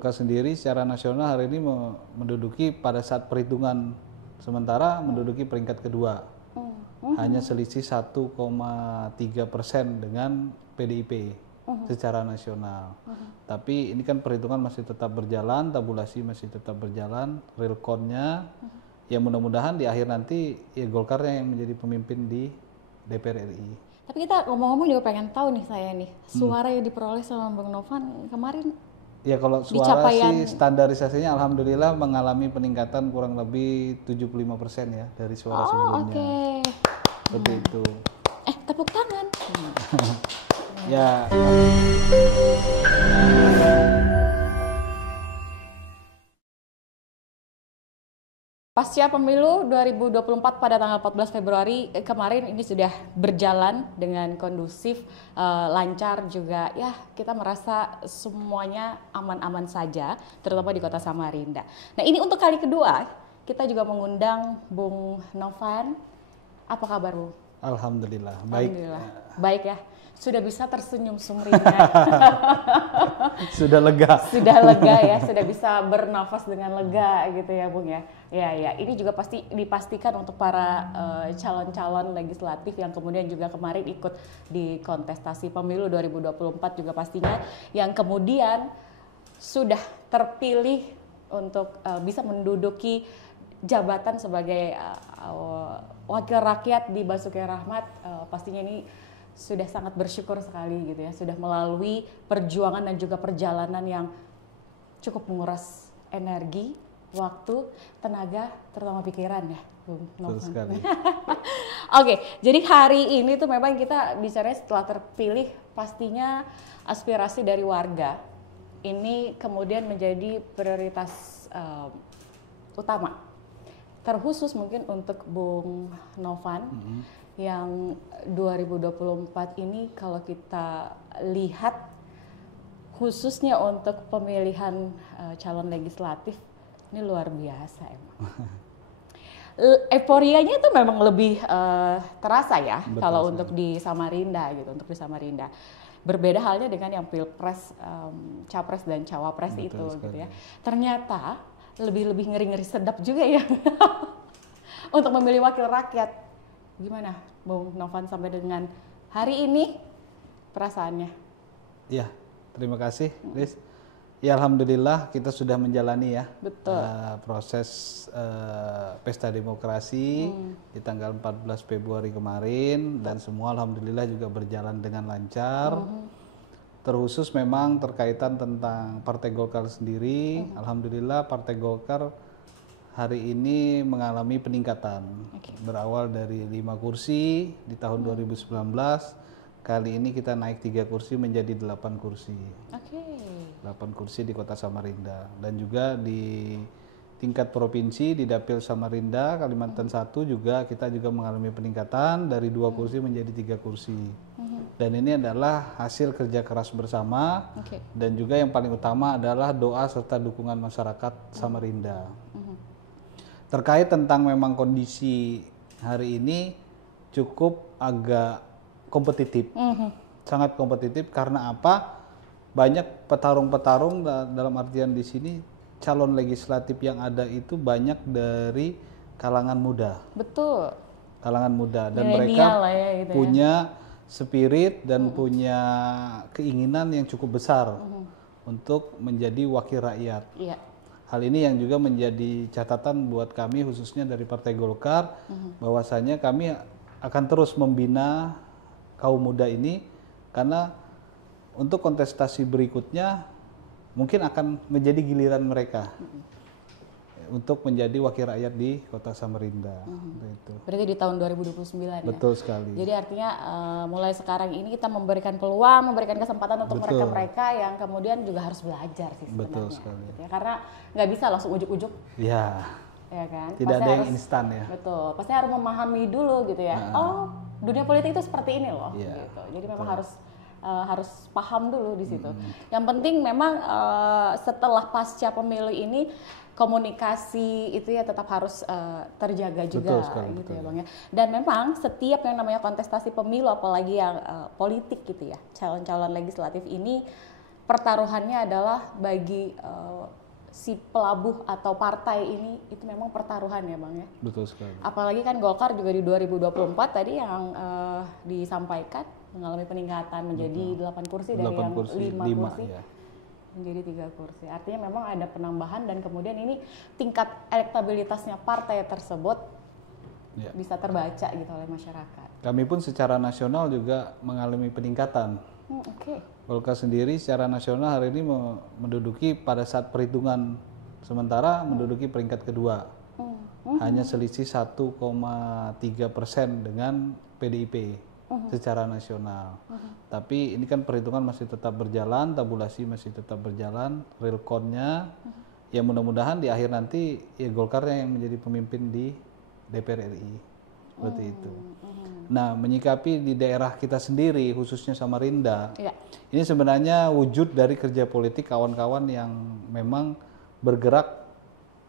Golkar sendiri secara nasional hari ini menduduki pada saat perhitungan sementara menduduki peringkat kedua. Hanya selisih 1,3% dengan PDIP secara nasional. Tapi ini kan perhitungan masih tetap berjalan, tabulasi masih tetap berjalan, real count-nya ya mudah-mudahan di akhir nanti ya Golkarnya yang menjadi pemimpin di DPR RI. Tapi kita ngomong-ngomong juga pengen tahu nih saya nih, suara yang diperoleh sama Bang Novan kemarin. Ya kalau suara sih standarisasinya alhamdulillah mengalami peningkatan kurang lebih 75% ya dari suara sebelumnya. Seperti itu. Tepuk tangan. Ya. Pasca pemilu 2024 pada tanggal 14 Februari kemarin ini sudah berjalan dengan kondusif, lancar juga ya, kita merasa semuanya aman-aman saja, terutama di kota Samarinda. Nah ini untuk kali kedua kita juga mengundang Bung Novan. Apa kabar Bu? Alhamdulillah, baik. Alhamdulillah. Baik ya, sudah bisa tersenyum sumringah. Sudah lega. Sudah lega ya, sudah bisa bernafas dengan lega gitu ya Bung ya. Ya, ini juga pasti dipastikan untuk para calon-calon legislatif yang kemudian juga kemarin ikut di kontestasi pemilu 2024 juga pastinya yang kemudian sudah terpilih untuk bisa menduduki jabatan sebagai wakil rakyat di Basuki Rahmat, pastinya ini sudah sangat bersyukur sekali gitu ya, sudah melalui perjuangan dan juga perjalanan yang cukup menguras energi, waktu, tenaga, terutama pikiran ya, Bung Novan. Betul sekali. Oke, jadi hari ini tuh memang kita bicara setelah terpilih, pastinya aspirasi dari warga ini kemudian menjadi prioritas utama. Terkhusus mungkin untuk Bung Novan yang 2024 ini kalau kita lihat khususnya untuk pemilihan calon legislatif ini luar biasa emang. Euforianya itu memang lebih terasa ya. Betul, kalau untuk di Samarinda gitu, untuk di Samarinda. Berbeda halnya dengan yang pilpres, capres dan cawapres. Betul itu sekali. Gitu ya. Ternyata lebih ngeri-ngeri sedap juga ya untuk memilih wakil rakyat. Gimana Bung Novan sampai dengan hari ini perasaannya? Ya, terima kasih Liz. Ya alhamdulillah kita sudah menjalani ya proses pesta demokrasi di tanggal 14 Februari kemarin dan semua alhamdulillah juga berjalan dengan lancar. Terkhusus memang terkaitan tentang Partai Golkar sendiri, alhamdulillah Partai Golkar hari ini mengalami peningkatan. Berawal dari 5 kursi di tahun 2019, kali ini kita naik 3 kursi menjadi 8 kursi. 8 kursi di Kota Samarinda dan juga di tingkat provinsi di Dapil Samarinda Kalimantan 1 juga kita juga mengalami peningkatan dari 2 kursi menjadi 3 kursi. Dan ini adalah hasil kerja keras bersama dan juga yang paling utama adalah doa serta dukungan masyarakat Samarinda. Terkait tentang memang kondisi hari ini cukup agak kompetitif, sangat kompetitif karena apa? Banyak petarung-petarung dalam artian di sini calon legislatif yang ada itu banyak dari kalangan muda. Betul. Kalangan muda dan mereka ya, gitu punya spirit dan punya keinginan yang cukup besar untuk menjadi wakil rakyat. Hal ini yang juga menjadi catatan buat kami khususnya dari Partai Golkar bahwasanya kami akan terus membina kaum muda ini karena untuk kontestasi berikutnya mungkin akan menjadi giliran mereka untuk menjadi wakil rakyat di Kota Samarinda. Itu. Berarti di tahun 2029 Betul ya? sekali. Jadi artinya mulai sekarang ini kita memberikan peluang, memberikan kesempatan untuk mereka-mereka yang kemudian juga harus belajar sih sebenarnya. Betul sekali. Gitu ya. Karena nggak bisa langsung ujuk-ujuk. Ya. Ya kan? Tidak pasti ada yang instan ya. Betul. Pasti harus memahami dulu gitu ya. Oh, dunia politik itu seperti ini loh. Ya, gitu. Jadi memang harus paham dulu di situ. Yang penting memang setelah pasca pemilu ini komunikasi itu ya tetap harus terjaga juga. Betul sekali, gitu ya Bang ya. Dan memang setiap yang namanya kontestasi pemilu apalagi yang politik gitu ya, calon-calon legislatif ini pertaruhannya adalah bagi si pelabuh atau partai ini, itu memang pertaruhan ya Bang ya. Betul sekali. Apalagi kan Golkar juga di 2024 tadi yang disampaikan mengalami peningkatan menjadi 8 kursi dari yang 5 kursi ya, menjadi 3 kursi. Artinya memang ada penambahan dan kemudian ini tingkat elektabilitasnya partai tersebut bisa terbaca gitu oleh masyarakat. Kami pun secara nasional juga mengalami peningkatan. Golkar sendiri secara nasional hari ini menduduki pada saat perhitungan sementara menduduki peringkat kedua. Hanya selisih 1,3% dengan PDIP secara nasional. Tapi ini kan perhitungan masih tetap berjalan, tabulasi masih tetap berjalan, real count-nya ya mudah-mudahan di akhir nanti ya Golkarnya yang menjadi pemimpin di DPR RI. Seperti itu. Nah, menyikapi di daerah kita sendiri, khususnya Samarinda, ini sebenarnya wujud dari kerja politik kawan-kawan yang memang bergerak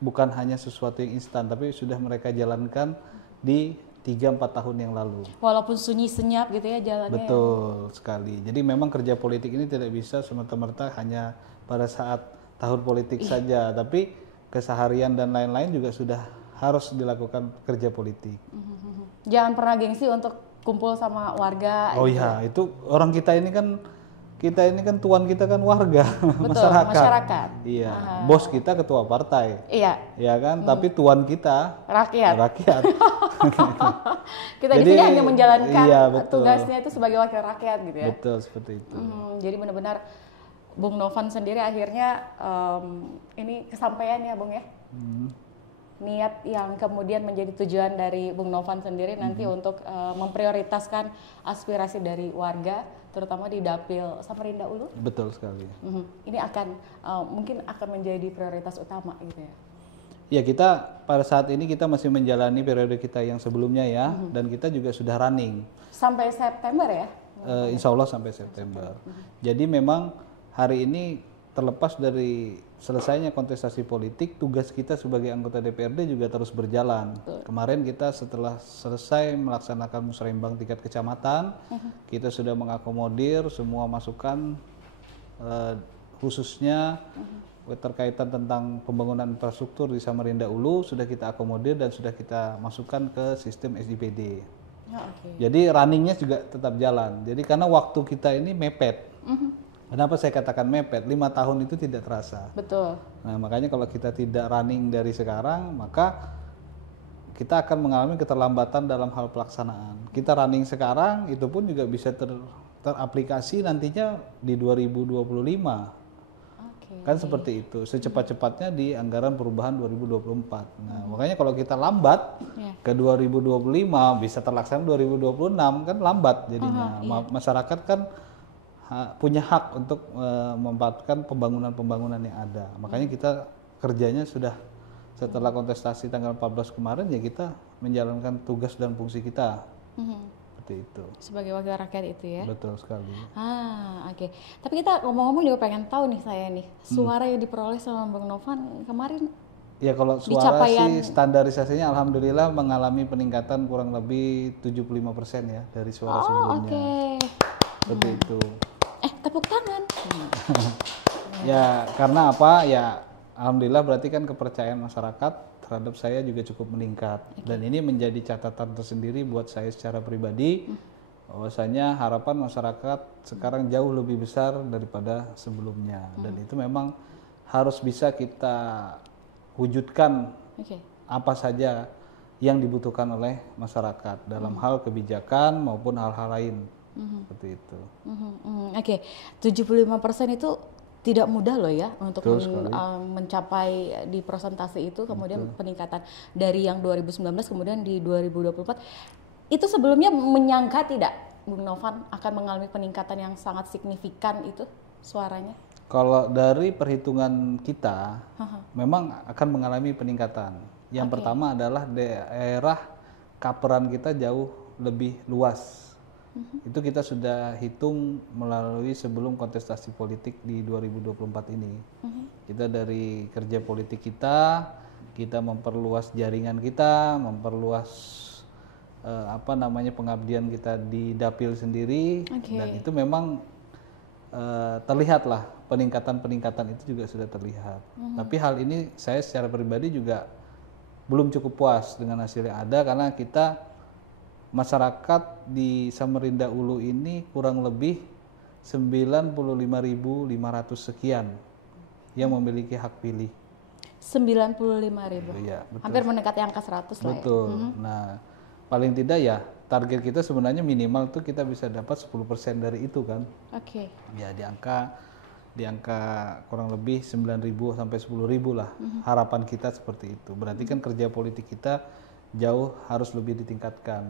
bukan hanya sesuatu yang instan, tapi sudah mereka jalankan di 3-4 tahun yang lalu. Walaupun sunyi senyap gitu ya jalannya. Betul sekali. Jadi memang kerja politik ini tidak bisa semata-mata hanya pada saat tahun politik saja, tapi keseharian dan lain-lain juga sudah harus dilakukan kerja politik. Jangan pernah gengsi untuk kumpul sama warga. Oh iya, itu orang kita ini kan tuan kita kan warga. Betul, masyarakat. Iya, bos kita ketua partai. Iya. Iya kan, tapi tuan kita rakyat. Kita di sini hanya menjalankan tugasnya itu sebagai wakil rakyat gitu ya. Betul, seperti itu. Jadi benar-benar Bung Novan sendiri akhirnya ini kesampaian ya Bung ya. Niat yang kemudian menjadi tujuan dari Bung Novan sendiri nanti untuk memprioritaskan aspirasi dari warga, terutama di Dapil Samarinda Ulu. Betul sekali. Ini akan mungkin akan menjadi prioritas utama gitu ya. Ya, kita pada saat ini kita masih menjalani periode kita yang sebelumnya ya, dan kita juga sudah running. Sampai September ya? Insya Allah sampai September. Jadi memang hari ini terlepas dari selesainya kontestasi politik, tugas kita sebagai anggota DPRD juga terus berjalan. Kemarin kita setelah selesai melaksanakan musrembang tingkat kecamatan, kita sudah mengakomodir semua masukan, khususnya terkaitan tentang pembangunan infrastruktur di Samarinda Ulu sudah kita akomodir dan sudah kita masukkan ke sistem SIPD. Jadi runningnya juga tetap jalan. Jadi karena waktu kita ini mepet. Kenapa saya katakan mepet? 5 tahun itu tidak terasa. Betul. Nah, makanya kalau kita tidak running dari sekarang, maka kita akan mengalami keterlambatan dalam hal pelaksanaan. Kita running sekarang, itu pun juga bisa teraplikasi nantinya di 2025. Kan seperti itu, secepat-cepatnya di anggaran perubahan 2024. Nah, makanya kalau kita lambat ke 2025, bisa terlaksana 2026, kan lambat jadinya. Masyarakat kan punya hak untuk memanfaatkan pembangunan-pembangunan yang ada. Makanya kita kerjanya sudah setelah kontestasi tanggal 14 kemarin ya kita menjalankan tugas dan fungsi kita. Seperti itu. Sebagai wakil rakyat itu ya. Betul sekali. Oke. Tapi kita ngomong-ngomong juga pengen tahu nih saya nih, suara yang diperoleh sama Bang Novan kemarin. Ya kalau suara sih standarisasinya alhamdulillah mengalami peningkatan kurang lebih 75% ya dari suara sebelumnya. Seperti itu. Tepuk tangan. Ya karena apa ya alhamdulillah berarti kan kepercayaan masyarakat terhadap saya juga cukup meningkat. Dan ini menjadi catatan tersendiri buat saya secara pribadi bahwasanya harapan masyarakat sekarang jauh lebih besar daripada sebelumnya. Dan itu memang harus bisa kita wujudkan apa saja yang dibutuhkan oleh masyarakat dalam hal kebijakan maupun hal-hal lain. Seperti itu. 75% itu tidak mudah loh ya untuk mencapai di persentase itu, kemudian peningkatan dari yang 2019 kemudian di 2024. Itu sebelumnya menyangka tidak Bung Novan akan mengalami peningkatan yang sangat signifikan itu suaranya? Kalau dari perhitungan kita memang akan mengalami peningkatan. Yang pertama adalah daerah coveran kita jauh lebih luas. Itu kita sudah hitung melalui sebelum kontestasi politik di 2024 ini. Kita dari kerja politik kita memperluas jaringan kita, memperluas pengabdian kita di dapil sendiri, dan itu memang terlihatlah peningkatan itu juga sudah terlihat. Tapi hal ini saya secara pribadi juga belum cukup puas dengan hasil yang ada, karena kita masyarakat di Samarinda Ulu ini kurang lebih 95.500 sekian yang memiliki hak pilih. 95.000. Iya, betul. Hampir mendekati angka 100 lah ya. Betul. Nah, paling tidak ya target kita sebenarnya minimal tuh kita bisa dapat 10% dari itu kan. Oke. Ya di angka kurang lebih 9.000 sampai 10.000 lah. Harapan kita seperti itu. Berarti kan kerja politik kita jauh harus lebih ditingkatkan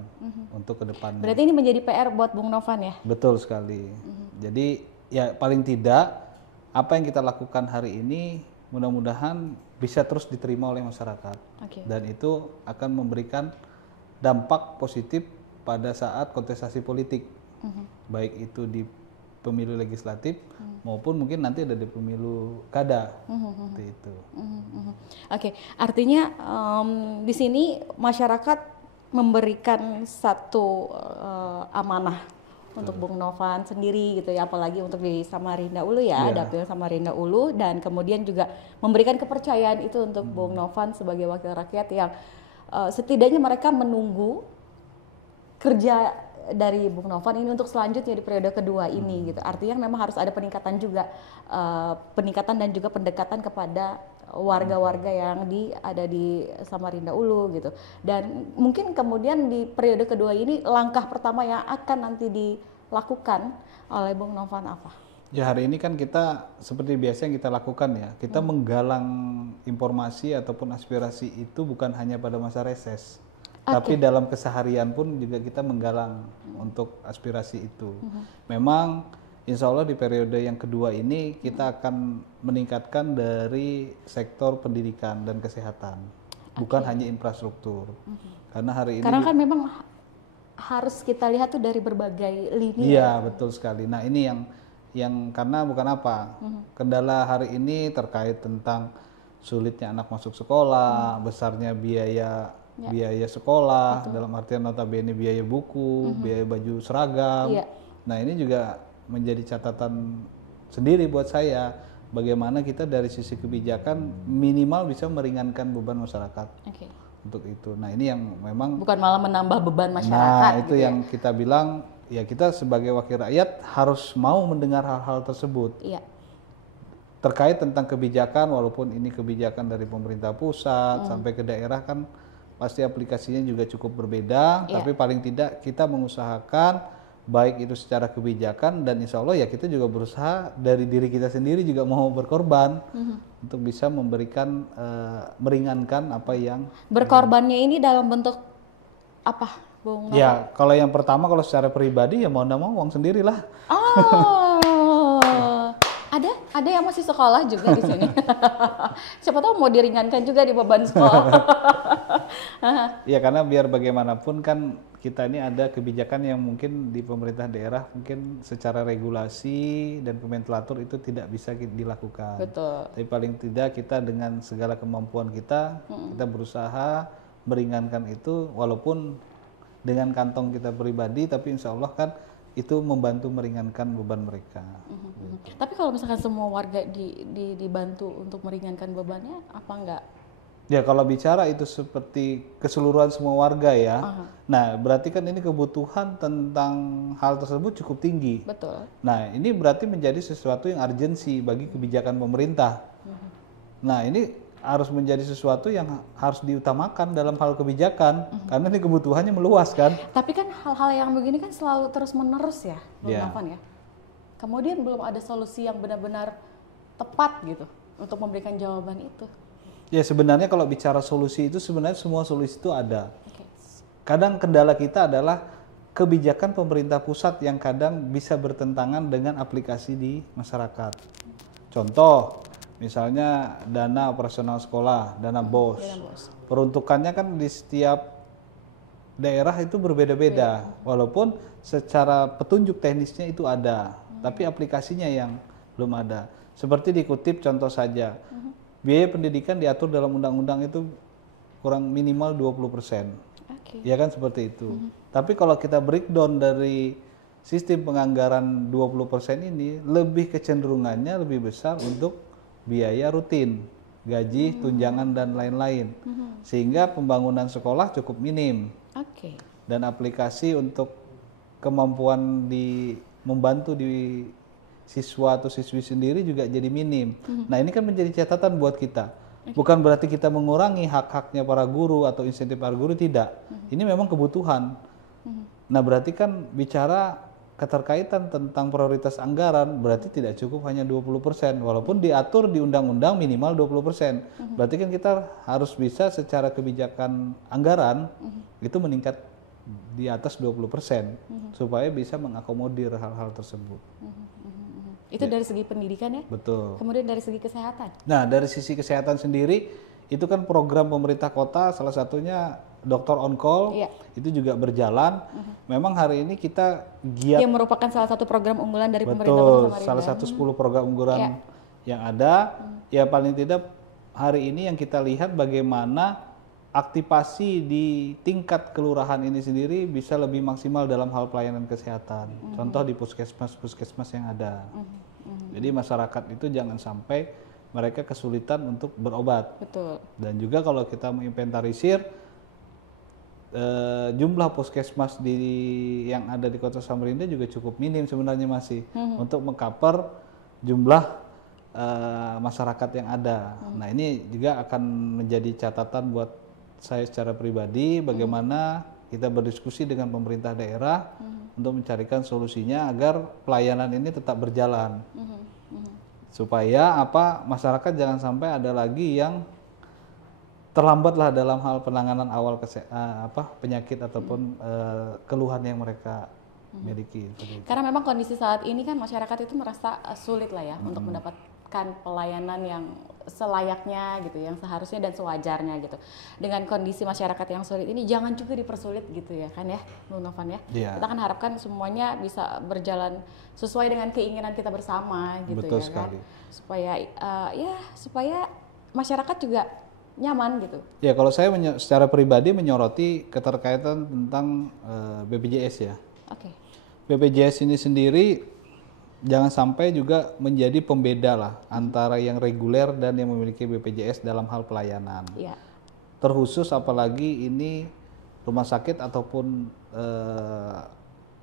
untuk ke depannya. Berarti ini menjadi PR buat Bung Novan ya? Betul sekali. Jadi ya paling tidak apa yang kita lakukan hari ini mudah-mudahan bisa terus diterima oleh masyarakat. Oke. Dan itu akan memberikan dampak positif pada saat kontestasi politik. Baik itu di pemilu legislatif maupun mungkin nanti ada di pemilu kada. Seperti itu. Oke, artinya di sini masyarakat memberikan satu amanah untuk Bung Novan sendiri gitu ya, apalagi untuk di Samarinda Ulu ya, Dapil Samarinda Ulu, dan kemudian juga memberikan kepercayaan itu untuk Bung Novan sebagai wakil rakyat yang setidaknya mereka menunggu kerja dari Bung Novan ini untuk selanjutnya di periode kedua ini gitu. Artinya memang harus ada peningkatan juga, peningkatan dan juga pendekatan kepada warga-warga yang ada di Samarinda Ulu gitu. Dan mungkin kemudian di periode kedua ini langkah pertama yang akan nanti dilakukan oleh Bung Novan apa? Ya hari ini kan kita seperti biasa yang kita lakukan ya, kita menggalang informasi ataupun aspirasi itu bukan hanya pada masa reses. Tapi dalam keseharian pun juga kita menggalang untuk aspirasi itu. Memang insya Allah di periode yang kedua ini kita akan meningkatkan dari sektor pendidikan dan kesehatan, bukan hanya infrastruktur. Karena hari ini kan memang harus kita lihat tuh dari berbagai lini. Iya, betul sekali. Nah, ini yang karena bukan apa? Kendala hari ini terkait tentang sulitnya anak masuk sekolah, besarnya biaya sekolah, dalam artian notabene biaya buku, biaya baju seragam. Nah ini juga menjadi catatan sendiri buat saya, bagaimana kita dari sisi kebijakan minimal bisa meringankan beban masyarakat untuk itu. Nah ini yang memang bukan malah menambah beban masyarakat. Nah itu gitu yang kita bilang, ya kita sebagai wakil rakyat harus mau mendengar hal-hal tersebut. Terkait tentang kebijakan, walaupun ini kebijakan dari pemerintah pusat sampai ke daerah kan pasti aplikasinya juga cukup berbeda, tapi paling tidak kita mengusahakan baik itu secara kebijakan, dan insya Allah ya kita juga berusaha dari diri kita sendiri juga mau berkorban untuk bisa memberikan meringankan apa yang berkorbannya ini dalam bentuk apa, Bung Novan? Ya kalau yang pertama kalau secara pribadi ya mau nggak mau uang sendirilah. Ada yang masih sekolah juga di sini. Siapa tahu mau diringankan juga di beban sekolah. Ya karena biar bagaimanapun kan kita ini ada kebijakan yang mungkin di pemerintah daerah mungkin secara regulasi dan nomenklatur itu tidak bisa dilakukan. Betul. Tapi paling tidak kita dengan segala kemampuan kita, kita berusaha meringankan itu walaupun dengan kantong kita pribadi, tapi insya Allah kan itu membantu meringankan beban mereka. Tapi kalau misalkan semua warga dibantu untuk meringankan bebannya, apa enggak? Ya kalau bicara itu seperti keseluruhan semua warga ya. Nah berarti kan ini kebutuhan tentang hal tersebut cukup tinggi. Betul. Nah ini berarti menjadi sesuatu yang urgensi bagi kebijakan pemerintah. Nah ini harus menjadi sesuatu yang harus diutamakan dalam hal kebijakan, karena ini kebutuhannya meluas kan. Tapi kan hal-hal yang begini kan selalu terus menerus ya, Bung Novan ya. Kemudian belum ada solusi yang benar-benar tepat gitu untuk memberikan jawaban itu. Ya sebenarnya kalau bicara solusi itu sebenarnya semua solusi itu ada. Kadang kendala kita adalah kebijakan pemerintah pusat yang kadang bisa bertentangan dengan aplikasi di masyarakat. Contoh misalnya dana operasional sekolah, dana BOS. Peruntukannya kan di setiap daerah itu berbeda-beda. Walaupun secara petunjuk teknisnya itu ada, tapi aplikasinya yang belum ada. Seperti dikutip contoh saja, biaya pendidikan diatur dalam undang-undang itu kurang minimal 20%. Ya kan seperti itu. Tapi kalau kita breakdown dari sistem penganggaran 20% ini lebih kecenderungannya lebih besar untuk biaya rutin, gaji, tunjangan dan lain-lain. Sehingga pembangunan sekolah cukup minim. Dan aplikasi untuk kemampuan membantu di siswa atau siswi sendiri juga jadi minim. Nah, ini kan menjadi catatan buat kita. Bukan berarti kita mengurangi hak-haknya para guru atau insentif para guru, tidak. Ini memang kebutuhan. Nah, berarti kan bicara keterkaitan tentang prioritas anggaran berarti tidak cukup hanya 20%, walaupun diatur di undang-undang minimal 20%. Berarti kan kita harus bisa secara kebijakan anggaran itu meningkat di atas 20% supaya bisa mengakomodir hal-hal tersebut. Itu dari segi pendidikan ya? Betul. Kemudian dari segi kesehatan? Nah, dari sisi kesehatan sendiri, itu kan program pemerintah kota, salah satunya Dokter On Call, itu juga berjalan. Memang hari ini kita giat. Yang merupakan salah satu program unggulan dari pemerintah Kota Samarinda. Betul, salah satu 10 program unggulan yang ada. Ya paling tidak hari ini yang kita lihat bagaimana aktivasi di tingkat kelurahan ini sendiri bisa lebih maksimal dalam hal pelayanan kesehatan. Contoh di puskesmas yang ada. Jadi masyarakat itu jangan sampai mereka kesulitan untuk berobat. Betul. Dan juga kalau kita menginventarisir jumlah puskesmas yang ada di Kota Samarinda juga cukup minim sebenarnya masih untuk mengcover jumlah masyarakat yang ada. Nah, ini juga akan menjadi catatan buat saya secara pribadi bagaimana kita berdiskusi dengan pemerintah daerah untuk mencarikan solusinya agar pelayanan ini tetap berjalan. Supaya masyarakat jangan sampai ada lagi yang terlambatlah dalam hal penanganan awal penyakit ataupun keluhan yang mereka miliki. Karena memang kondisi saat ini kan masyarakat itu merasa sulit lah ya untuk mendapatkan pelayanan yang selayaknya gitu, yang seharusnya dan sewajarnya gitu. Dengan kondisi masyarakat yang sulit ini jangan juga dipersulit gitu ya kan ya, Bung Novan ya. Kita kan harapkan semuanya bisa berjalan sesuai dengan keinginan kita bersama gitu. Betul ya sekali. Kan. Supaya masyarakat juga nyaman gitu. Ya, kalau saya secara pribadi menyoroti keterkaitan tentang BPJS ya. BPJS ini sendiri jangan sampai juga menjadi pembeda lah antara yang reguler dan yang memiliki BPJS dalam hal pelayanan. Terkhusus apalagi ini rumah sakit ataupun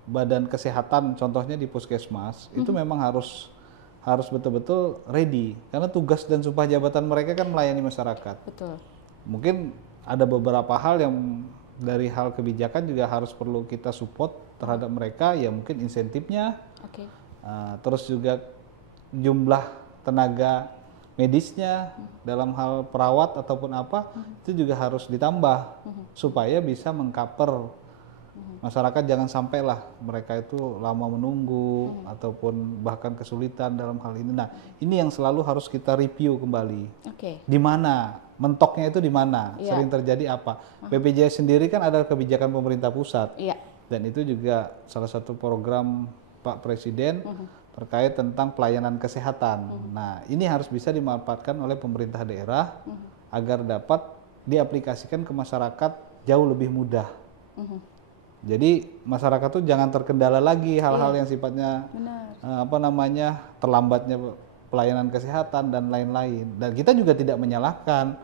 badan kesehatan, contohnya di puskesmas, itu memang harus betul-betul ready karena tugas dan sumpah jabatan mereka kan melayani masyarakat. Betul. Mungkin ada beberapa hal yang dari hal kebijakan juga harus perlu kita support terhadap mereka, ya mungkin insentifnya. Terus juga jumlah tenaga medisnya dalam hal perawat ataupun itu juga harus ditambah supaya bisa mengcover masyarakat, jangan sampailah mereka itu lama menunggu ataupun bahkan kesulitan dalam hal ini. Nah, ini yang selalu harus kita review kembali. Di mana mentoknya itu, di mana sering terjadi apa? BPJS sendiri kan ada kebijakan pemerintah pusat. Dan itu juga salah satu program Pak Presiden terkait tentang pelayanan kesehatan. Nah, ini harus bisa dimanfaatkan oleh pemerintah daerah agar dapat diaplikasikan ke masyarakat jauh lebih mudah. Jadi masyarakat tuh jangan terkendala lagi hal-hal yang sifatnya terlambatnya pelayanan kesehatan dan lain-lain. Dan kita juga tidak menyalahkan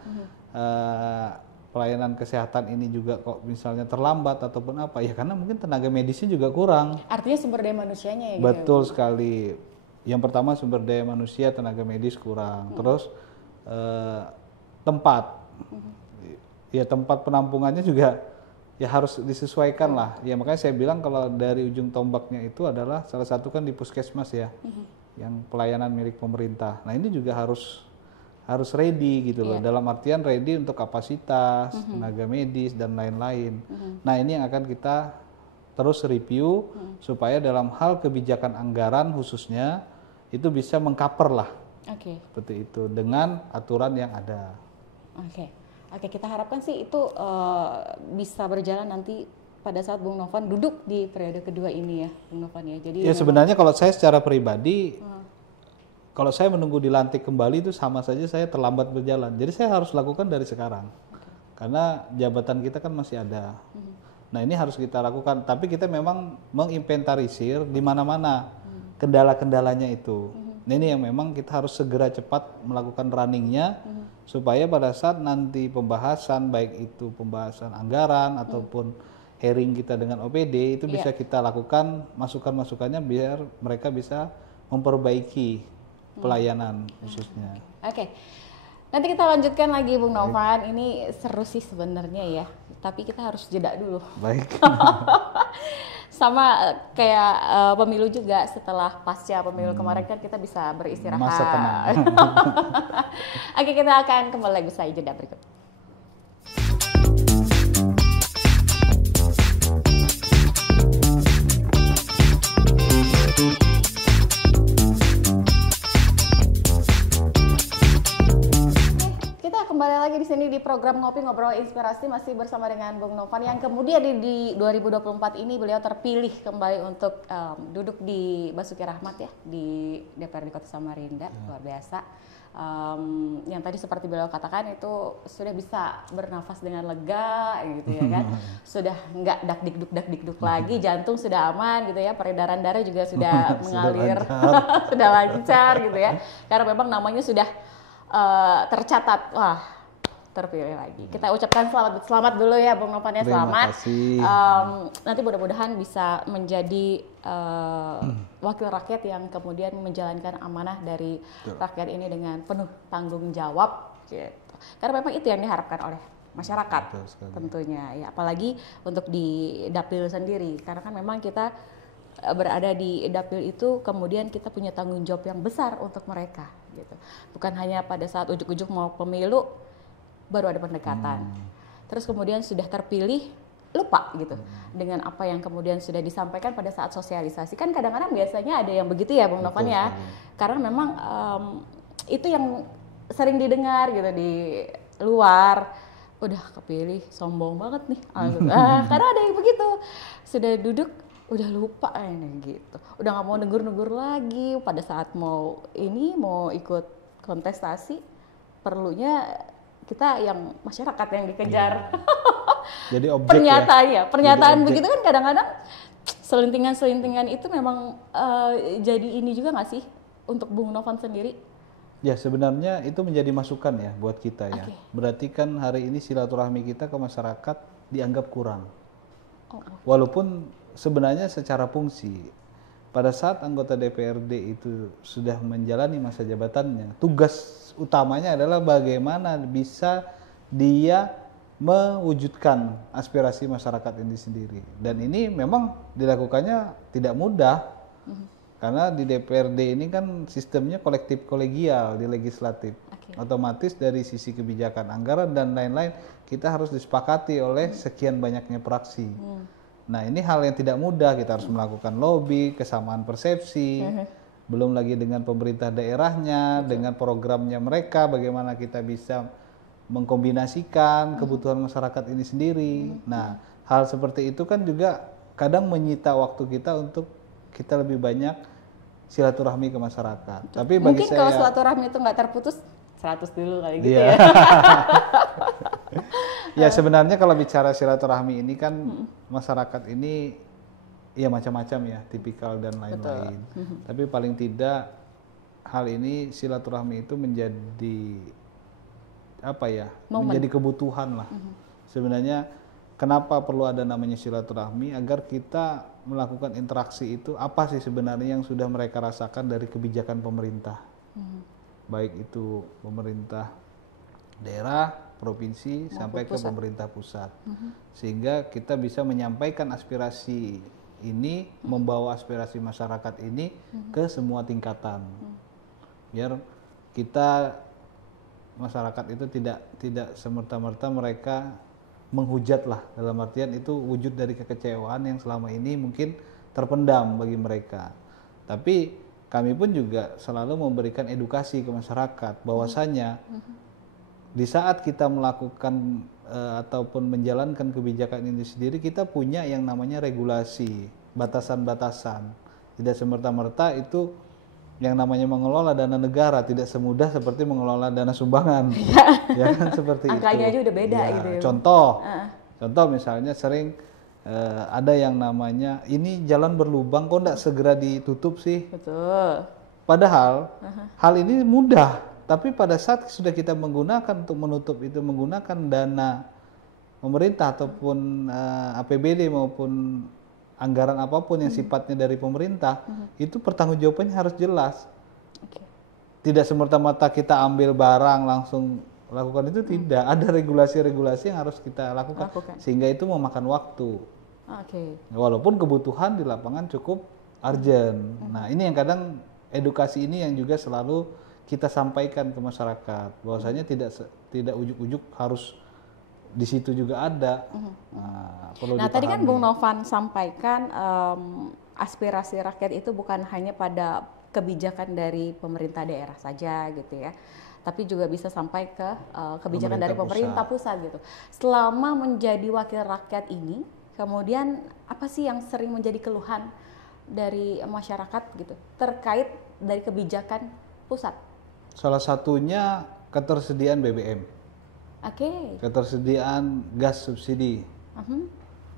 pelayanan kesehatan ini juga kok misalnya terlambat ataupun ya karena mungkin tenaga medisnya juga kurang. Artinya sumber daya manusianya ya. Betul sekali. Yang pertama sumber daya manusia, tenaga medis kurang. Terus tempat. Ya tempat penampungannya juga ya harus disesuaikan lah. Ya makanya saya bilang kalau dari ujung tombaknya itu adalah salah satu kan di puskesmas ya. Yang pelayanan milik pemerintah. Nah, ini juga harus ready gitu loh, dalam artian ready untuk kapasitas, tenaga medis dan lain-lain. Nah, ini yang akan kita terus review supaya dalam hal kebijakan anggaran khususnya itu bisa mengcover lah. Seperti itu dengan aturan yang ada. Oke, kita harapkan sih itu bisa berjalan nanti pada saat Bung Novan duduk di periode kedua ini ya, Bung Novan ya. Jadi ya sebenarnya kalau saya secara pribadi kalau saya menunggu dilantik kembali itu sama saja saya terlambat berjalan. Jadi saya harus lakukan dari sekarang. Karena jabatan kita kan masih ada. Nah ini harus kita lakukan, tapi kita memang menginventarisir di mana-mana kendala-kendalanya itu. Nah ini yang memang kita harus segera cepat melakukan runningnya, supaya pada saat nanti pembahasan, baik itu pembahasan anggaran ataupun hearing kita dengan OPD, itu bisa kita lakukan masukan-masukannya biar mereka bisa memperbaiki pelayanan khususnya. Oke. Nanti kita lanjutkan lagi Bung Novan. Ini seru sih sebenarnya ya. Tapi kita harus jeda dulu. Baik. Sama kayak pemilu juga, setelah pasca pemilu kemarin kan kita bisa beristirahat. Masa tenang. Oke, kita akan kembali lagi usai jeda berikut. Kembali lagi di sini di program Ngopi Ngobrol Inspirasi, masih bersama dengan Bung Novan yang kemudian di 2024 ini beliau terpilih kembali untuk duduk di Basuki Rahmat ya, di DPRD Kota Samarinda. Luar biasa. Yang tadi seperti beliau katakan itu sudah bisa bernafas dengan lega gitu ya kan. Sudah nggak dak-dikduk lagi, jantung sudah aman gitu ya, peredaran darah juga sudah mengalir sudah lancar gitu ya. Karena memang namanya sudah tercatat. Wah, terpilih lagi. Kita ucapkan selamat dulu ya Bung Novan ya, selamat. Nanti mudah-mudahan bisa menjadi wakil rakyat yang kemudian menjalankan amanah dari rakyat ini dengan penuh tanggung jawab gitu. Karena memang itu yang diharapkan oleh masyarakat tentunya ya, apalagi untuk di Dapil sendiri, karena kan memang kita berada di Dapil itu kemudian kita punya tanggung jawab yang besar untuk mereka gitu. Bukan hanya pada saat ujuk-ujuk mau pemilu baru ada pendekatan. Terus kemudian sudah terpilih lupa gitu dengan apa yang kemudian sudah disampaikan pada saat sosialisasi. Kan kadang-kadang biasanya ada yang begitu ya Bung Novan ya. Karena memang itu yang sering didengar gitu di luar. Udah kepilih sombong banget nih. Karena ada yang begitu. Sudah duduk udah lupa ini gitu. Udah nggak mau negur-negur lagi pada saat mau ikut kontestasi, perlunya kita yang masyarakat yang dikejar. Jadi objek pernyataan begitu kan kadang-kadang selintingan itu memang jadi ini juga nggak sih untuk Bung Novan sendiri? Ya sebenarnya itu menjadi masukan ya buat kita ya. Berarti kan hari ini silaturahmi kita ke masyarakat dianggap kurang. Walaupun sebenarnya secara fungsi pada saat anggota DPRD itu sudah menjalani masa jabatannya, tugas utamanya adalah bagaimana bisa dia mewujudkan aspirasi masyarakat ini sendiri. Dan ini memang dilakukannya tidak mudah, karena di DPRD ini kan sistemnya kolektif kolegial di legislatif. Otomatis dari sisi kebijakan anggaran dan lain-lain kita harus disepakati oleh sekian banyaknya fraksi. Nah ini hal yang tidak mudah, kita harus melakukan lobby, kesamaan persepsi, belum lagi dengan pemerintah daerahnya, dengan programnya mereka, bagaimana kita bisa mengkombinasikan kebutuhan masyarakat ini sendiri. Nah hal seperti itu kan juga kadang menyita waktu kita untuk kita lebih banyak silaturahmi ke masyarakat. Tapi bagi mungkin kalau silaturahmi itu nggak terputus 100 dulu kali gitu ya. Ya sebenarnya kalau bicara silaturahmi ini kan masyarakat ini ya macam-macam ya, tipikal dan lain-lain. Tapi paling tidak hal ini silaturahmi itu menjadi apa ya? Menjadi kebutuhan lah. Sebenarnya kenapa perlu ada namanya silaturahmi, agar kita melakukan interaksi itu apa sih sebenarnya yang sudah mereka rasakan dari kebijakan pemerintah. Baik itu pemerintah daerah, provinsi sampai ke pemerintah pusat. Sehingga kita bisa menyampaikan aspirasi ini, membawa aspirasi masyarakat ini ke semua tingkatan. Biar kita masyarakat itu tidak semerta-merta mereka menghujat lah, dalam artian itu wujud dari kekecewaan yang selama ini mungkin terpendam bagi mereka. Tapi kami pun juga selalu memberikan edukasi ke masyarakat bahwasanya di saat kita melakukan ataupun menjalankan kebijakan ini sendiri, kita punya yang namanya regulasi, batasan-batasan. Tidak semerta-merta itu yang namanya mengelola dana negara, tidak semudah seperti mengelola dana sumbangan. Ya kan seperti angkanya itu. Aja udah beda ya, gitu ya. Contoh misalnya sering ada yang namanya ini jalan berlubang kok nggak segera ditutup sih. Betul. Padahal hal ini mudah, tapi pada saat sudah kita menggunakan untuk menutup itu menggunakan dana pemerintah ataupun APBD maupun anggaran apapun yang sifatnya dari pemerintah, itu pertanggungjawabannya harus jelas. Tidak semerta-merta kita ambil barang langsung lakukan itu, tidak. Ada regulasi-regulasi yang harus kita lakukan. Sehingga itu memakan waktu. Walaupun kebutuhan di lapangan cukup urgent. Nah, ini yang kadang edukasi ini yang juga selalu kita sampaikan ke masyarakat, bahwasanya tidak ujuk-ujuk harus di situ juga ada. Nah, tadi kan Bung Novan sampaikan aspirasi rakyat itu bukan hanya pada kebijakan dari pemerintah daerah saja gitu ya, tapi juga bisa sampai ke kebijakan dari pemerintah pusat gitu. Selama menjadi wakil rakyat ini, kemudian apa sih yang sering menjadi keluhan dari masyarakat gitu terkait dari kebijakan pusat? Salah satunya ketersediaan BBM. Ketersediaan gas subsidi.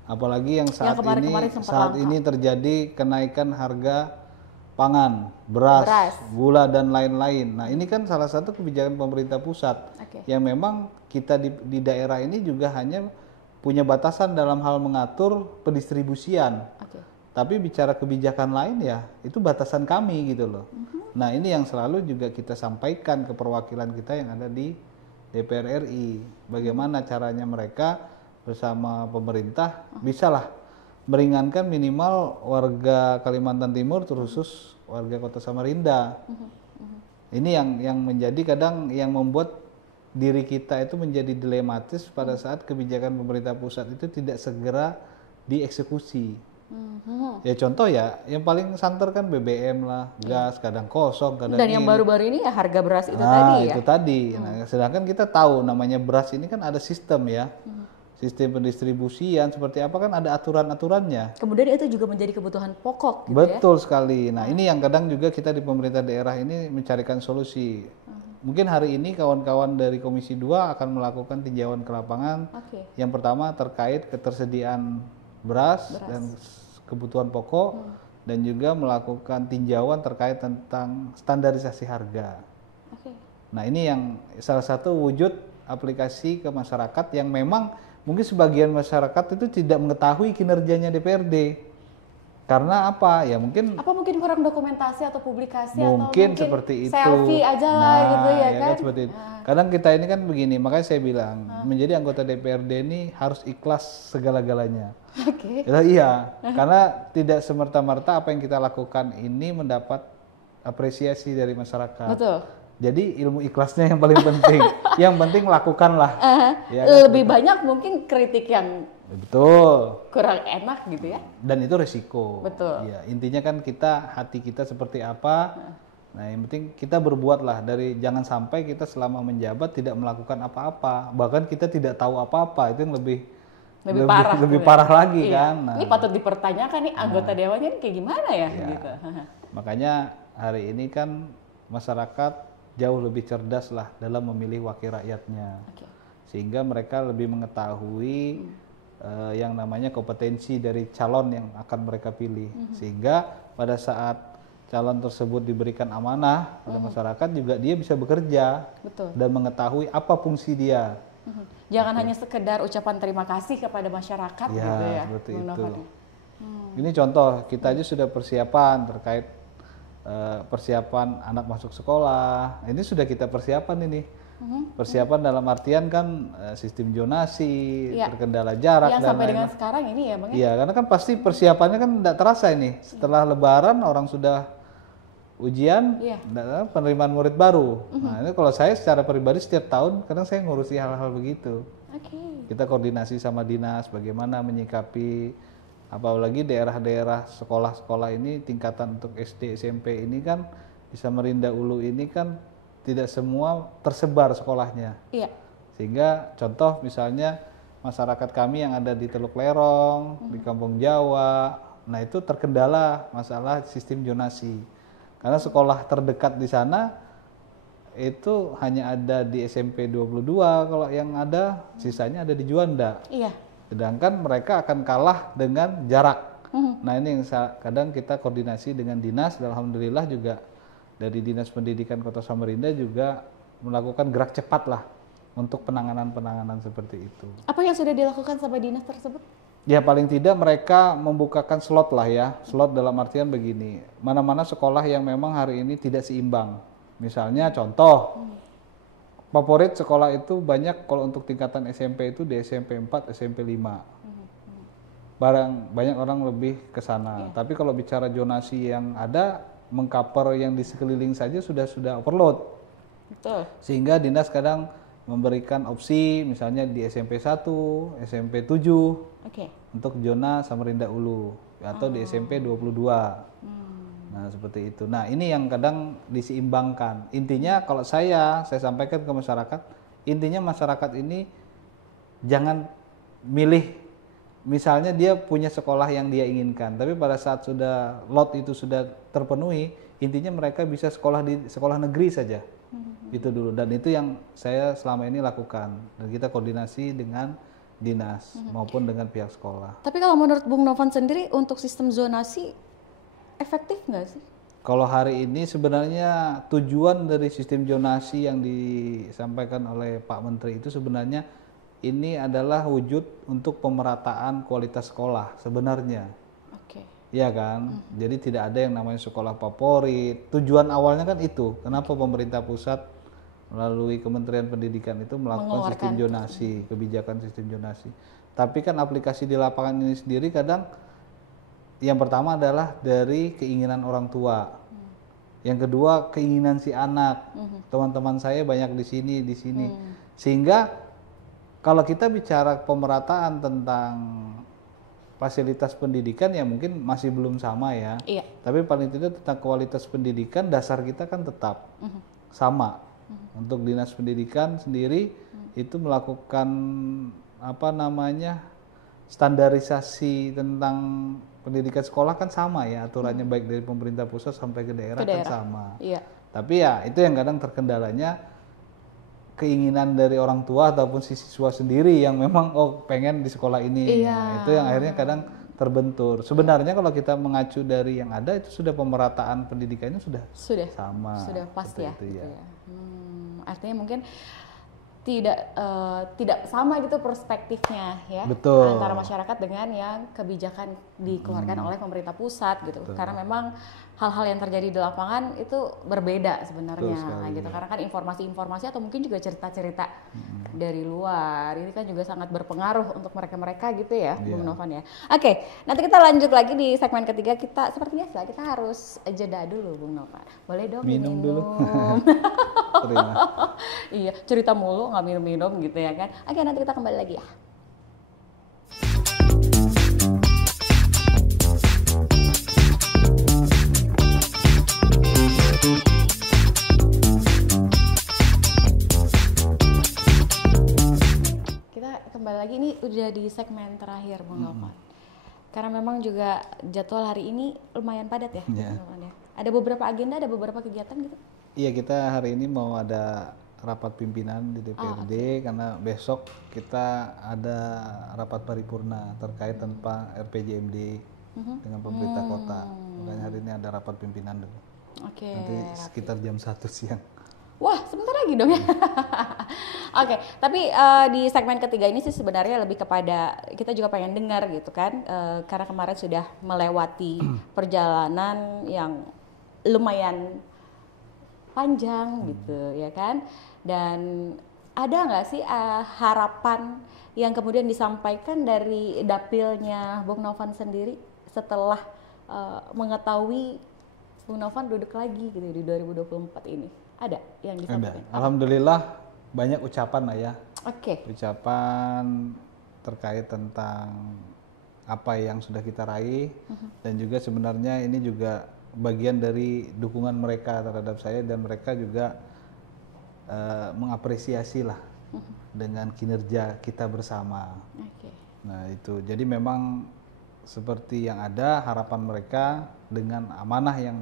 Apalagi yang saat ini terjadi kenaikan harga pangan, beras, gula dan lain-lain. Nah, ini kan salah satu kebijakan pemerintah pusat yang memang kita di daerah ini juga hanya punya batasan dalam hal mengatur pendistribusian. Tapi bicara kebijakan lain ya, itu batasan kami gitu loh. Nah, ini yang selalu juga kita sampaikan ke perwakilan kita yang ada di DPR RI. Bagaimana caranya mereka bersama pemerintah bisalah meringankan minimal warga Kalimantan Timur, terkhusus warga Kota Samarinda. Ini yang menjadi kadang yang membuat diri kita itu menjadi dilematis pada saat kebijakan pemerintah pusat itu tidak segera dieksekusi. Ya contoh ya, yang paling santer kan BBM lah, gas kadang kosong, kadang dan yang baru-baru ini ya harga beras itu tadi ya. Itu tadi. Nah, sedangkan kita tahu namanya beras ini kan ada sistem ya. Sistem pendistribusian seperti apa kan ada aturan-aturannya. Kemudian itu juga menjadi kebutuhan pokok gitu. Betul sekali. Nah, ini yang kadang juga kita di pemerintah daerah ini mencarikan solusi. Mungkin hari ini kawan-kawan dari Komisi 2 akan melakukan tinjauan ke lapangan. Yang pertama terkait ketersediaan beras dan kebutuhan pokok, dan juga melakukan tinjauan terkait tentang standarisasi harga. Nah, ini yang salah satu wujud aplikasi ke masyarakat yang memang mungkin sebagian masyarakat itu tidak mengetahui kinerjanya DPRD. Karena apa? Ya mungkin kurang dokumentasi atau publikasi mungkin seperti itu. Selfie aja lah gitu ya kan. Seperti itu. Kadang kita ini kan begini, makanya saya bilang menjadi anggota DPRD ini harus ikhlas segala-galanya. Iya, karena tidak semerta-merta apa yang kita lakukan ini mendapat apresiasi dari masyarakat. Betul. Jadi ilmu ikhlasnya yang paling penting. Yang penting lakukanlah. Ya, kan? Lebih banyak mungkin kritik yang kurang enak gitu ya. Dan itu resiko. Betul. Ya, intinya kan hati kita seperti apa. Nah, yang penting kita berbuatlah, dari jangan sampai kita selama menjabat tidak melakukan apa-apa. Bahkan kita tidak tahu apa-apa, itu yang lebih parah lagi kan. Nah, ini patut dipertanyakan nih anggota dewannya ini kayak gimana ya gitu. Makanya hari ini kan masyarakat jauh lebih cerdas lah dalam memilih wakil rakyatnya, sehingga mereka lebih mengetahui yang namanya kompetensi dari calon yang akan mereka pilih, sehingga pada saat calon tersebut diberikan amanah pada masyarakat juga dia bisa bekerja dan mengetahui apa fungsi dia. Jangan hanya sekedar ucapan terima kasih kepada masyarakat gitu ya. Seperti itu. Ini contoh, kita aja sudah persiapan terkait persiapan anak masuk sekolah. Ini sudah kita persiapan ini. Persiapan dalam artian kan sistem zonasi, terkendala jarak dan sampai dengan sekarang ini ya Bang. Iya, karena kan pasti persiapannya kan tidak terasa ini. Setelah Lebaran orang sudah ujian, penerimaan murid baru. Nah, ini kalau saya secara pribadi setiap tahun kadang saya ngurusi hal-hal begitu. Kita koordinasi sama dinas bagaimana menyikapi, apalagi daerah-daerah sekolah-sekolah ini tingkatan untuk SD SMP ini kan di Samarinda Ulu ini kan tidak semua tersebar sekolahnya. Sehingga contoh misalnya masyarakat kami yang ada di Teluk Lerong, di Kampung Jawa, nah itu terkendala masalah sistem zonasi. Karena sekolah terdekat di sana itu hanya ada di SMP 22 kalau yang ada, sisanya ada di Juanda. Sedangkan mereka akan kalah dengan jarak. Nah ini yang kadang kita koordinasi dengan dinas, dan alhamdulillah juga dari Dinas Pendidikan Kota Samarinda juga melakukan gerak cepat lah untuk penanganan seperti itu. Apa yang sudah dilakukan sama dinas tersebut? Ya paling tidak mereka membukakan slot lah ya, slot dalam artian begini, mana-mana sekolah yang memang hari ini tidak seimbang. Misalnya contoh, favorit sekolah itu banyak kalau untuk tingkatan SMP itu di SMP 4, SMP 5. Banyak orang lebih ke sana. Tapi kalau bicara zonasi yang ada, mengcover yang di sekeliling saja sudah overload. Betul. Sehingga dinas kadang memberikan opsi misalnya di SMP 1, SMP 7 untuk zona Samarinda Ulu atau di SMP 22. Nah, seperti itu. Nah, ini yang kadang diseimbangkan. Intinya kalau saya sampaikan ke masyarakat, intinya masyarakat ini jangan milih, misalnya dia punya sekolah yang dia inginkan, tapi pada saat sudah lot itu sudah terpenuhi, intinya mereka bisa sekolah di sekolah negeri saja. Itu dulu, dan itu yang saya selama ini lakukan, dan kita koordinasi dengan dinas maupun dengan pihak sekolah. Tapi kalau menurut Bung Novan sendiri untuk sistem zonasi efektif nggak sih? Kalau hari ini sebenarnya tujuan dari sistem zonasi yang disampaikan oleh Pak Menteri itu sebenarnya ini adalah wujud untuk pemerataan kualitas sekolah sebenarnya. Iya kan? Jadi tidak ada yang namanya sekolah favorit. Tujuan awalnya kan itu. Kenapa pemerintah pusat melalui Kementerian Pendidikan itu melakukan sistem zonasi, kebijakan sistem zonasi. Tapi kan aplikasi di lapangan ini sendiri kadang yang pertama adalah dari keinginan orang tua. Yang kedua keinginan si anak. Teman-teman saya banyak di sini. Sehingga kalau kita bicara pemerataan tentang fasilitas pendidikan ya mungkin masih belum sama ya. Iya. Tapi paling tidak tentang kualitas pendidikan dasar kita kan tetap sama. Untuk dinas pendidikan sendiri itu melakukan standarisasi tentang pendidikan sekolah kan sama ya aturannya, baik dari pemerintah pusat sampai ke daerah kan sama. Iya. Tapi ya itu yang kadang terkendalanya keinginan dari orang tua ataupun si siswa sendiri yang memang pengen di sekolah ini. Iya. Nah, itu yang akhirnya kadang terbentur. Sebenarnya kalau kita mengacu dari yang ada itu sudah pemerataan pendidikannya sudah sama. Sudah pas ya. Itu, ya. Artinya mungkin tidak sama gitu perspektifnya ya. Betul. Antara masyarakat dengan yang kebijakan dikeluarkan oleh pemerintah pusat gitu. Betul. Karena memang hal-hal yang terjadi di lapangan itu berbeda sebenarnya gitu. Karena kan informasi-informasi atau mungkin juga cerita-cerita dari luar ini kan juga sangat berpengaruh untuk mereka-mereka gitu ya, Bung Novan ya. Oke, nanti kita lanjut lagi di segmen ketiga. Kita seperti biasa kita harus jeda dulu, Bung Novan. Boleh dong minum dulu. Iya, cerita mulu nggak minum-minum gitu ya kan. Oke, nanti kita kembali lagi ya. Kembali lagi, ini udah di segmen terakhir Bung Novan. Karena memang juga jadwal hari ini lumayan padat ya, Bung Novan ya. Ada beberapa agenda, ada beberapa kegiatan gitu? Iya, kita hari ini mau ada rapat pimpinan di DPRD karena besok kita ada rapat paripurna terkait tentang RPJMD dengan pemerintah kota. Makanya hari ini ada rapat pimpinan dulu. Nanti sekitar jam 1 siang. Wah, sebentar lagi dong ya. Oke, tapi di segmen ketiga ini sih sebenarnya lebih kepada kita juga pengen dengar gitu kan, karena kemarin sudah melewati perjalanan yang lumayan panjang gitu ya kan, dan ada nggak sih harapan yang kemudian disampaikan dari dapilnya Bung Novan sendiri setelah mengetahui Bung Novan duduk lagi gitu di 2024 ini? Ada yang disampaikan? Alhamdulillah banyak ucapan lah ya. Ucapan terkait tentang apa yang sudah kita raih dan juga sebenarnya ini juga bagian dari dukungan mereka terhadap saya, dan mereka juga mengapresiasi lah dengan kinerja kita bersama. Nah itu, jadi memang seperti yang ada harapan mereka dengan amanah yang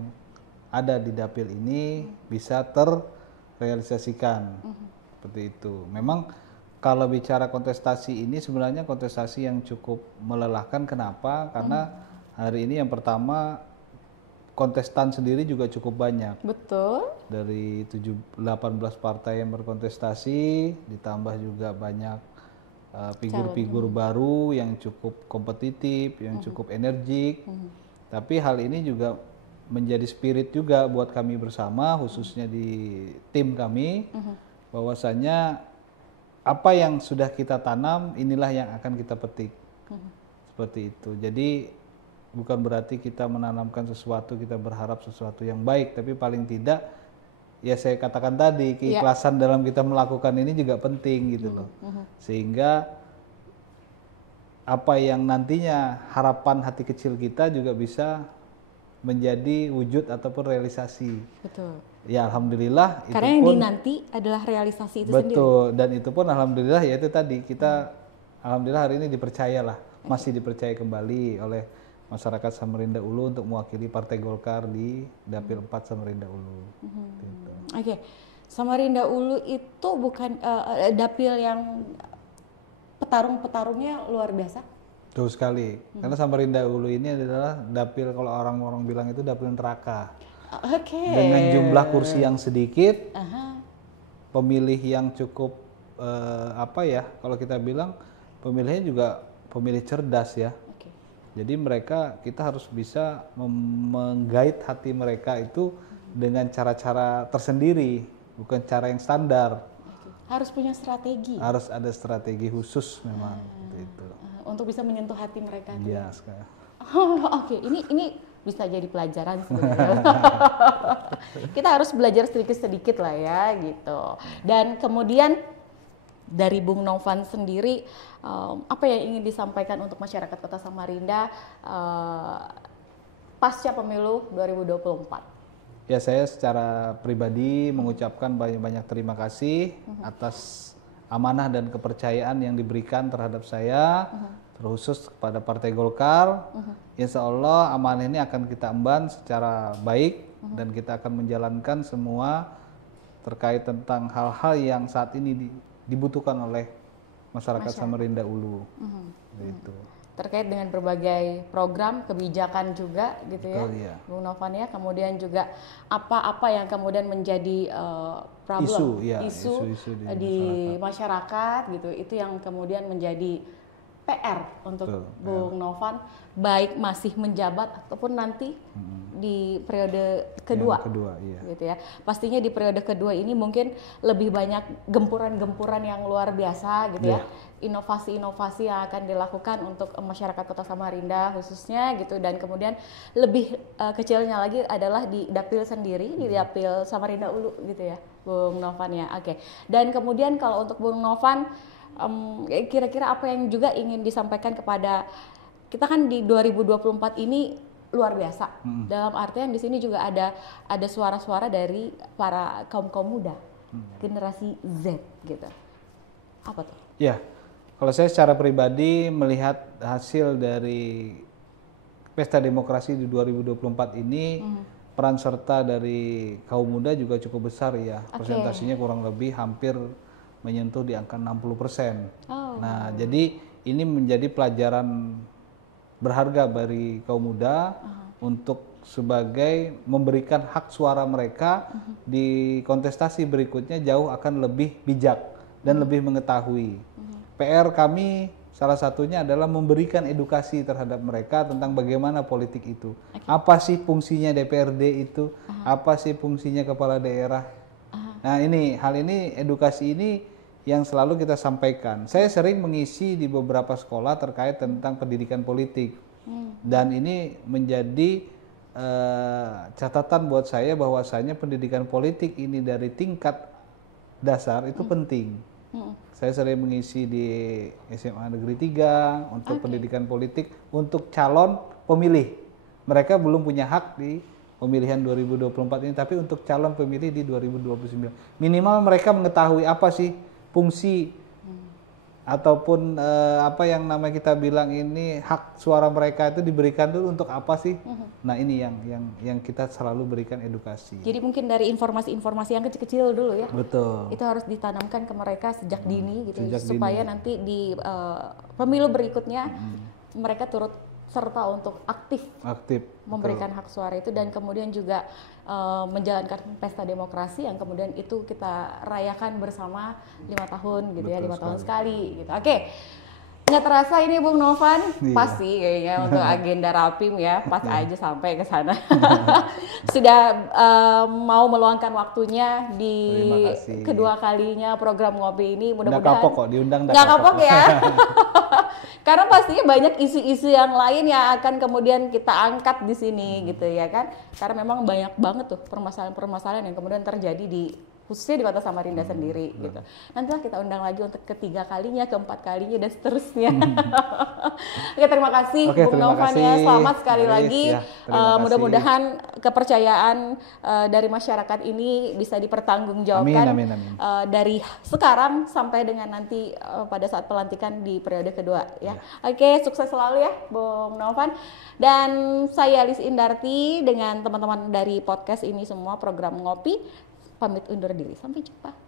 ada di dapil ini bisa terrealisasikan. Seperti itu. Memang Kalau bicara kontestasi ini sebenarnya kontestasi yang cukup melelahkan. Kenapa? Karena hari ini yang pertama kontestan sendiri juga cukup banyak. Betul. Dari 18 partai yang berkontestasi, ditambah juga banyak figur-figur baru yang cukup kompetitif, yang cukup energik. Tapi hal ini juga menjadi spirit juga buat kami bersama, khususnya di tim kami, bahwasanya apa yang sudah kita tanam, inilah yang akan kita petik. Seperti itu. Jadi bukan berarti kita menanamkan sesuatu, kita berharap sesuatu yang baik, tapi paling tidak, ya saya katakan tadi, keikhlasan dalam kita melakukan ini juga penting gitu loh. Sehingga apa yang nantinya harapan hati kecil kita juga bisa menjadi wujud ataupun realisasi. Betul. Ya alhamdulillah. Karena yang dinanti adalah realisasi itu sendiri. Betul, dan itu pun alhamdulillah ya itu tadi kita alhamdulillah hari ini dipercayalah, masih dipercaya kembali oleh masyarakat Samarinda Ulu untuk mewakili Partai Golkar di Dapil 4 Samarinda Ulu. Gitu. Oke. Samarinda Ulu itu bukan dapil yang petarung-petarungnya luar biasa? Betul sekali. Karena Samarinda Ulu ini adalah dapil, kalau orang-orang bilang itu dapil neraka. Oke. Dengan jumlah kursi yang sedikit, pemilih yang cukup kalau kita bilang pemilihnya juga pemilih cerdas ya. Jadi kita harus bisa menggait hati mereka itu dengan cara-cara tersendiri, bukan cara yang standar. Harus punya strategi. Harus ada strategi khusus memang itu. Untuk bisa menyentuh hati mereka. Iya, sekali. Oke, ini bisa jadi pelajaran sebenarnya. Kita harus belajar sedikit-sedikit lah ya gitu. Dan kemudian dari Bung Novan sendiri, apa yang ingin disampaikan untuk masyarakat Kota Samarinda pasca pemilu 2024? Ya, saya secara pribadi mengucapkan banyak-banyak terima kasih atas amanah dan kepercayaan yang diberikan terhadap saya, terkhusus kepada Partai Golkar. Insya Allah amanah ini akan kita emban secara baik dan kita akan menjalankan semua terkait tentang hal-hal yang saat ini dibutuhkan oleh masyarakat Samarinda Ulu. Gitu. Terkait dengan berbagai program kebijakan juga gitu. Betul, ya, Bung Novan ya. Kemudian juga apa-apa yang kemudian menjadi problem, isu di masyarakat gitu. Itu yang kemudian menjadi PR untuk Bung Novan, baik masih menjabat ataupun nanti di periode kedua, gitu ya. Pastinya di periode kedua ini mungkin lebih banyak gempuran-gempuran yang luar biasa gitu ya. Inovasi-inovasi yang akan dilakukan untuk masyarakat Kota Samarinda khususnya gitu, dan kemudian lebih kecilnya lagi adalah di dapil sendiri, di dapil Samarinda Ulu gitu ya, Bung Novan ya. Oke. Dan kemudian kalau untuk Bung Novan, kira-kira apa yang juga ingin disampaikan kepada kita, kan di 2024 ini luar biasa. Dalam artian di sini juga ada suara-suara dari para kaum muda, generasi Z gitu. Apa tuh? Ya, kalau saya secara pribadi melihat hasil dari Pesta Demokrasi di 2024 ini, peran serta dari kaum muda juga cukup besar ya. Presentasinya kurang lebih hampir menyentuh di angka 60%. Nah, jadi ini menjadi pelajaran berharga bagi kaum muda untuk sebagai memberikan hak suara mereka di kontestasi berikutnya jauh akan lebih bijak dan lebih mengetahui. PR kami salah satunya adalah memberikan edukasi terhadap mereka tentang bagaimana politik itu. Apa sih fungsinya DPRD itu? Apa sih fungsinya kepala daerah? Nah, hal ini edukasi ini yang selalu kita sampaikan. Saya sering mengisi di beberapa sekolah terkait tentang pendidikan politik. Dan ini menjadi catatan buat saya bahwasanya pendidikan politik ini dari tingkat dasar itu penting. Saya sering mengisi di SMA Negeri 3 untuk pendidikan politik untuk calon pemilih. Mereka belum punya hak di pemilihan 2024 ini, tapi untuk calon pemilih di 2029. Minimal mereka mengetahui apa sih fungsi ataupun apa yang namanya kita bilang ini hak suara mereka itu diberikan dulu untuk apa sih? Nah ini yang kita selalu berikan edukasi. Jadi mungkin dari informasi-informasi yang kecil-kecil dulu ya. Betul. Itu harus ditanamkan ke mereka sejak dini gitu, Sejak supaya dini. nanti di pemilu berikutnya mereka turut serta untuk aktif memberikan hak suara itu, dan kemudian juga menjalankan pesta demokrasi yang kemudian itu kita rayakan bersama 5 tahun gitu. Betul, ya 5 tahun sekali gitu. Oke. Nggak terasa ini Bung Novan, pas sih kayaknya untuk agenda Rapim ya, pas aja sampai ke sana. Sudah mau meluangkan waktunya di kedua kalinya program ngopi ini, mudah-mudahan. Nggak kapok kok, diundang nggak kapok ya. Karena pastinya banyak isu-isu yang lain yang akan kemudian kita angkat di sini gitu ya kan. Karena memang banyak banget tuh permasalahan-permasalahan yang kemudian terjadi di khususnya di Kota Samarinda sendiri gitu. Nantilah kita undang lagi untuk ketiga kalinya, keempat kalinya, dan seterusnya. Oke, terima kasih Bung Novan ya, selamat sekali lagi. Mudah-mudahan kepercayaan dari masyarakat ini bisa dipertanggungjawabkan. Amin. Dari sekarang sampai dengan nanti pada saat pelantikan di periode kedua ya. Oke, sukses selalu ya Bung Novan. Dan saya Lis Indarti dengan teman-teman dari podcast ini semua, program Ngopi, pamit undur diri. Sampai jumpa.